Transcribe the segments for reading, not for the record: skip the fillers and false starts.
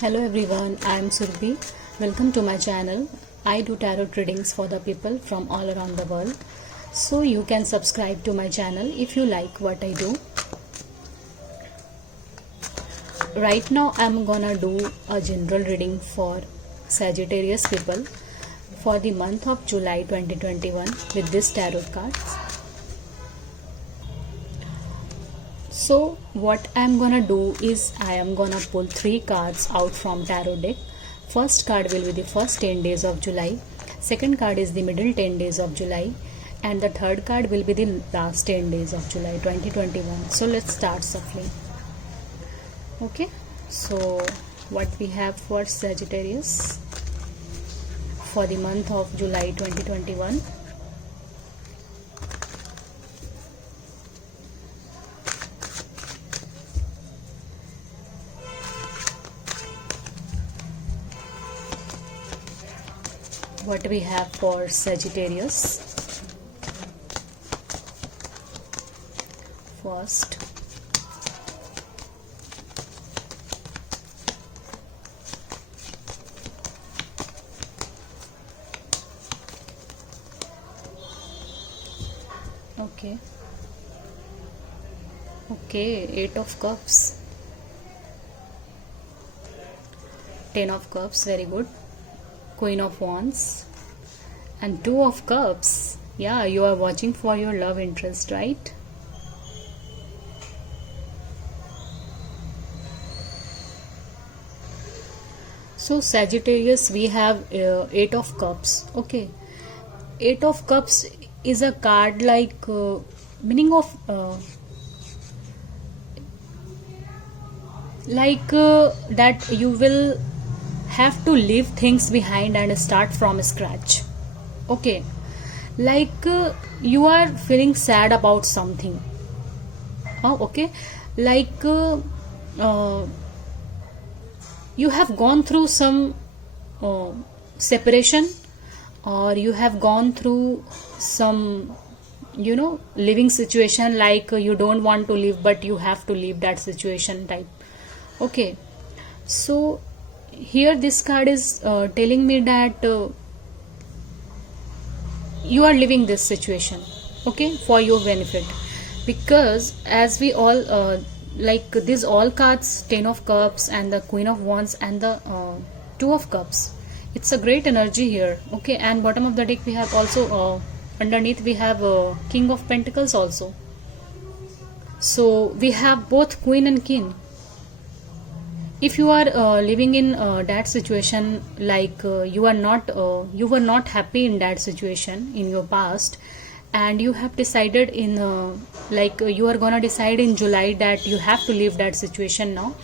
Hello everyone, I am Surbhi. Welcome to my channel. I do tarot readings for the people from all around the world. So you can subscribe to my channel if you like what I do. Right now I am gonna do a general reading for Sagittarius people for the month of July 2021 with this tarot cards. So what I am gonna do is I am gonna pull 3 cards out from tarot deck. First card will be the first 10 days of July. Second card is the middle 10 days of July. And the third card will be the last 10 days of July 2021. So let's start softly. Okay, so what we have for Sagittarius for the month of July 2021. What we have for Sagittarius. First, okay, 8 of cups, 10 of cups, very good. Queen of Wands and 2 of Cups. Yeah, you are watching for your love interest, right? So Sagittarius, we have 8 of Cups. Okay, 8 of Cups is a card like meaning of that you will have to leave things behind and start from scratch. Okay, like you are feeling sad about something. Okay, like you have gone through some separation, or you have gone through some living situation, like you don't want to live but you have to leave that situation type. Okay, so here this card is telling me that you are living this situation, okay, for your benefit, because as we all like these all cards, 10 of Cups and the Queen of Wands and the 2 of Cups, it's a great energy here. Okay, and bottom of the deck we have also underneath we have King of Pentacles also. So we have both Queen and King. If you are living in that situation, like you were not happy in that situation in your past, and you have decided in you are gonna decide in July that you have to leave that situation now.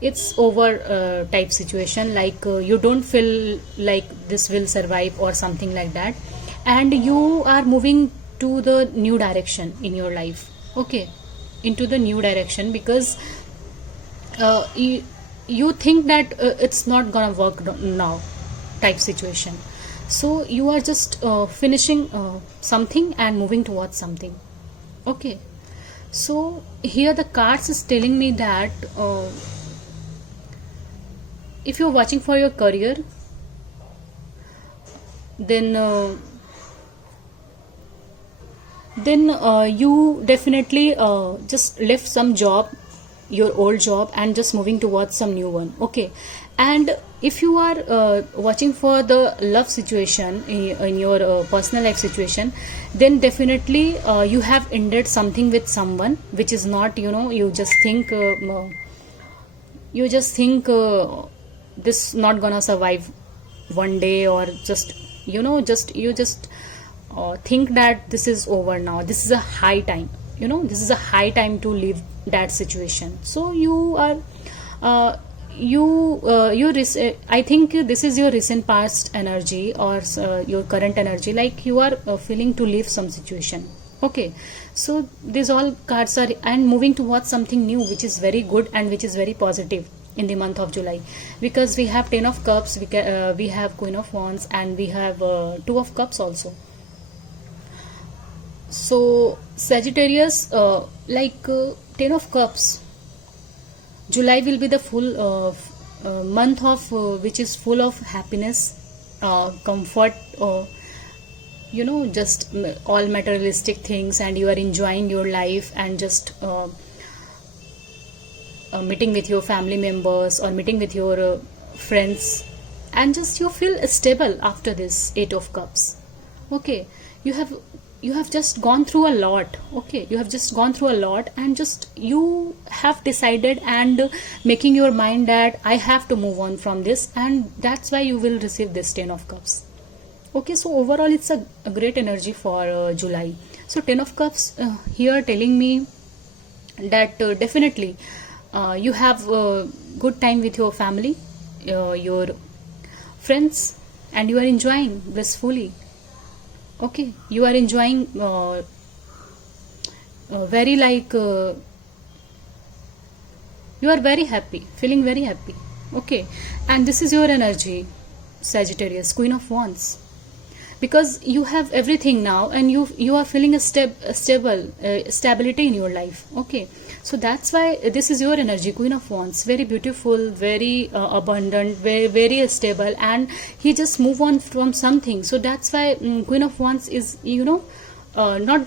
It's over type situation, like you don't feel like this will survive or something like that, and you are moving to the new direction in your life. Okay, into the new direction, because you think that it's not gonna work now type situation. So you are just finishing something and moving towards something. Okay, so here the cards is telling me that if you're watching for your career, then you definitely just left some job, your old job, and just moving towards some new one. Okay, and if you are watching for the love situation in your personal life situation, then definitely you have ended something with someone which is not, you just think this not gonna survive one day, or just think that this is over now, this is a high time, this is a high time to leave that situation. So you are I think this is your recent past energy, or your current energy, like you are feeling to leave some situation. Okay, so these all cards are and moving towards something new, which is very good and which is very positive in the month of July, because we have 10 of Cups, we have Queen of Wands, and we have 2 of Cups also. So Sagittarius, 10 of Cups, July will be the full month of which is full of happiness, comfort, just all materialistic things, and you are enjoying your life and just meeting with your family members or meeting with your friends, and just you feel stable after this 8 of cups. Okay, you have you have just gone through a lot. Okay, you have just gone through a lot, and just you have decided and making your mind that I have to move on from this, and that's why you will receive this 10 of cups. Okay, so overall it's a great energy for July. So 10 of cups here telling me that definitely you have good time with your family, your friends, and you are enjoying blissfully. Okay, you are enjoying very like you are very happy, feeling very happy. Okay, and this is your energy, Sagittarius, Queen of Wands, because you have everything now, and you are feeling a stable stability in your life. Okay, so that's why this is your energy, Queen of Wands, very beautiful, very abundant, very stable, and he just move on from something. So that's why Queen of Wands is not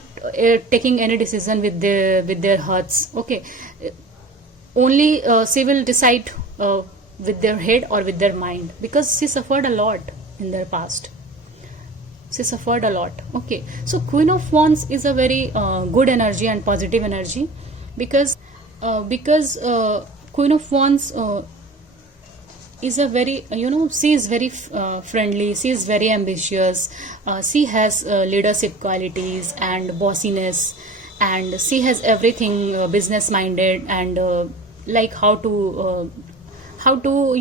taking any decision with their hearts. Okay, only she will decide with their head or with their mind, because she suffered a lot in their past. She suffered a lot. Okay, so Queen of Wands is a very good energy and positive energy, because Queen of Wands is a very she is very friendly, she is very ambitious, she has leadership qualities and bossiness, and she has everything business minded, and like how to how to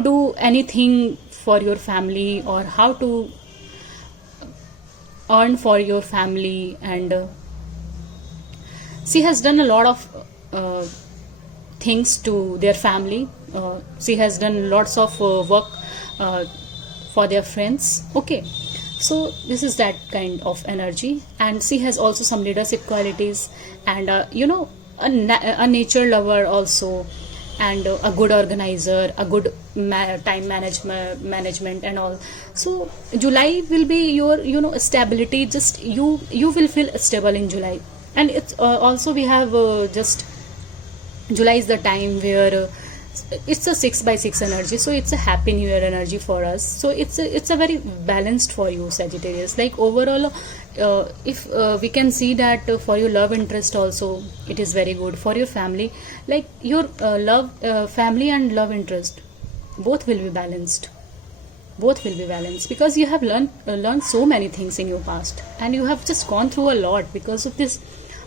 do anything for your family, or how to earn for your family, and she has done a lot of things to their family. She has done lots of work for their friends. Okay, so this is that kind of energy, and she has also some leadership qualities, and a nature lover also, and a good organizer, a good time management and all. So July will be your stability, just you will feel stable in July. And it's also we have just July is the time where it's a 6 by 6 energy, so it's a happy new year energy for us. So it's a very balanced for you, Sagittarius. Like overall, if we can see that for your love interest also it is very good. For your family, like your family and love interest, both will be balanced. Both will be balanced, because you have learned so many things in your past, and you have just gone through a lot because of this,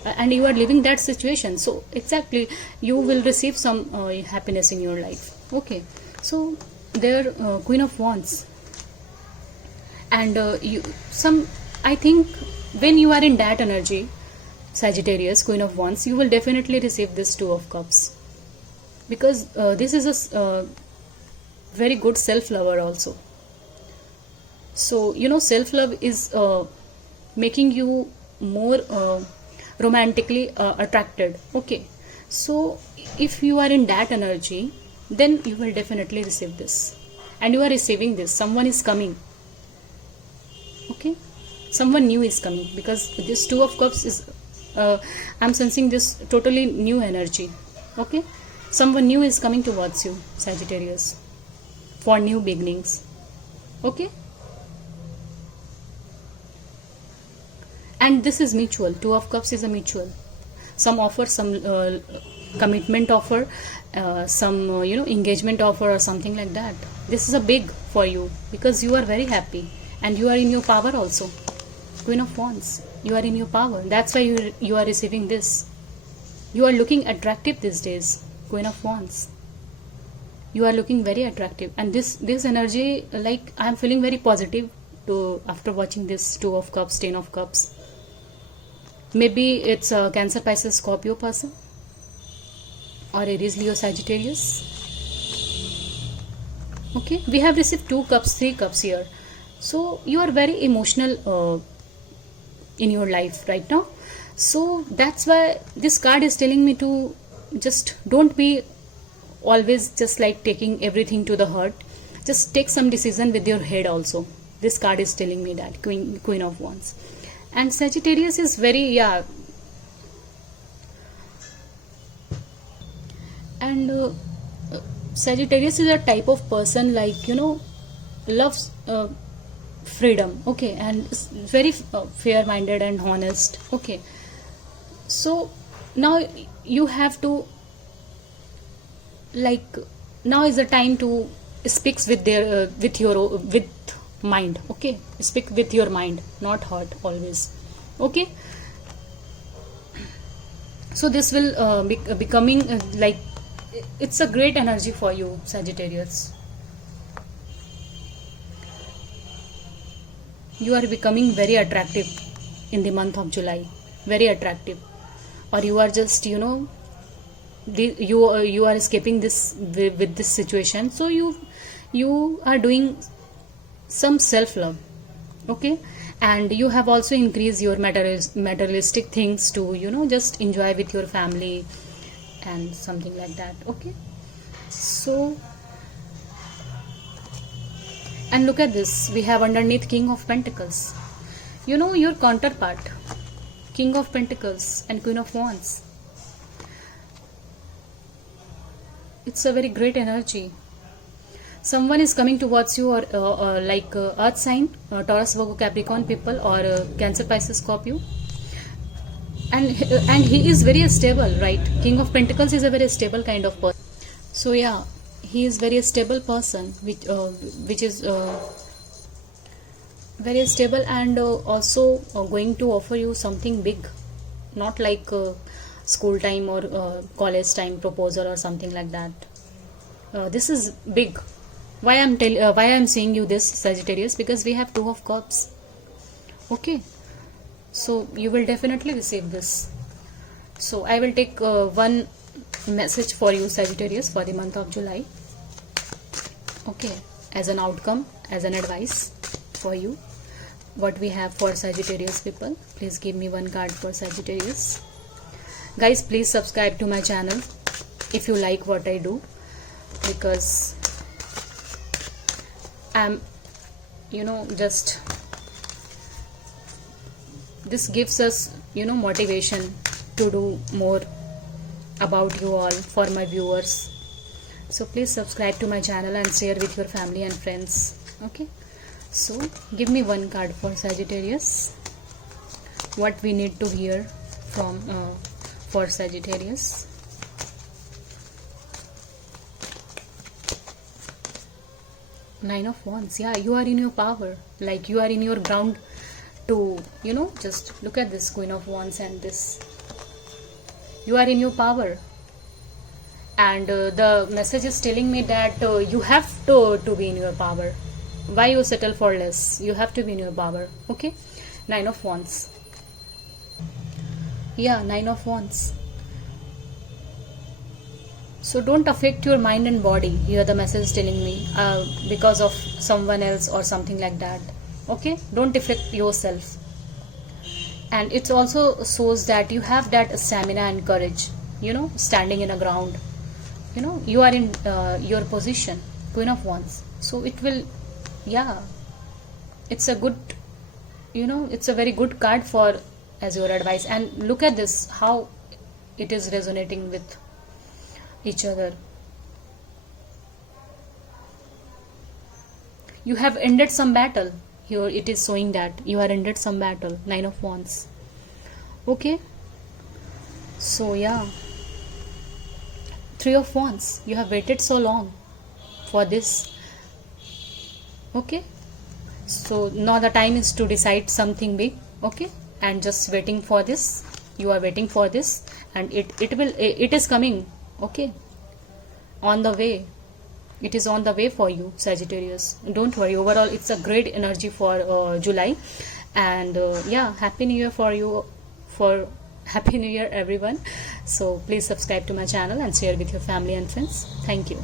and you are living that situation. So exactly you will receive some happiness in your life. Okay, so there Queen of Wands, and I think when you are in that energy, Sagittarius, Queen of Wands, you will definitely receive this 2 of cups, because this is a very good self lover also. So self love is making you more romantically attracted. Okay, so if you are in that energy, then you will definitely receive this, and you are receiving this. Someone is coming. Okay, someone new is coming, because this 2 of cups is I'm sensing this totally new energy. Okay, someone new is coming towards you, Sagittarius, for new beginnings. Okay, and this is mutual. 2 of cups is a mutual. Some offer, some commitment offer, some engagement offer or something like that. This is a big for you, because you are very happy and you are in your power also. Queen of Wands, you are in your power, that's why you are receiving this. You are looking attractive these days, Queen of Wands. You are looking very attractive, and this energy, like I am feeling very positive to after watching this 2 of cups, 10 of cups. Maybe it's a Cancer, Pisces, Scorpio person, or Aries, Leo, Sagittarius. Okay, we have received 2 cups, 3 cups here. So you are very emotional in your life right now. So that's why this card is telling me to just don't be always just like taking everything to the heart. Just take some decision with your head also. This card is telling me that, Queen of Wands. And Sagittarius is very, yeah, and Sagittarius is a type of person, like, loves freedom, okay, and is very fair minded and honest, okay. So now you have to, like, now is the time to speaks with their with mind, okay. Speak with your mind, not heart always, okay. So this will becoming like, it's a great energy for you, Sagittarius. You are becoming very attractive in the month of July, very attractive, or you are just, you are escaping this with this situation. So you are doing some self love, okay, and you have also increased your materialistic things to, just enjoy with your family and something like that, okay. So, and look at this, we have underneath King of Pentacles, your counterpart, King of Pentacles and Queen of Wands. It's a very great energy. Someone is coming towards you, or like earth sign, Taurus, Virgo, Capricorn people, or Cancer, Pisces, Scorpio, and he is very stable, right? King of Pentacles is a very stable kind of person. So yeah, he is very stable person, which is very stable, and also going to offer you something big, not like school time or college time proposal or something like that. This is big. Why I'm saying you this, Sagittarius? Because we have Two of Cups, okay. So you will definitely receive this. So I will take one message for you, Sagittarius, for the month of July, okay, as an outcome, as an advice for you. What we have for Sagittarius people, please give me one card for Sagittarius. Guys, please subscribe to my channel if you like what I do, because I'm, just, this gives us, motivation to do more about you all, for my viewers. So please subscribe to my channel and share with your family and friends, okay. So give me one card for Sagittarius, what we need to hear from for Sagittarius. Nine of Wands. Yeah, you are in your power, like you are in your ground to, just look at this Queen of Wands and this. You are in your power, and the message is telling me that you have to be in your power. Why you settle for less? You have to be in your power, okay. Nine of Wands. Yeah, Nine of Wands. So don't affect your mind and body, here the message is telling me, because of someone else or something like that, okay. Don't affect yourself. And it also shows that you have that stamina and courage, standing in a ground, you are in your position, Queen of Wands. So it will, yeah, it's a good, it's a very good card for as your advice. And look at this, how it is resonating with each other. You have ended some battle, here it is showing that you are ended some battle, Nine of Wands, okay. So yeah, Three of Wands. You have waited so long for this, okay. So now the time is to decide something big, okay, and just waiting for this. You are waiting for this, and it is coming, okay, on the way. It is on the way for you, Sagittarius. Don't worry, overall it's a great energy for July. And yeah, happy new year for you, for happy new year everyone. So please subscribe to my channel and share with your family and friends. Thank you.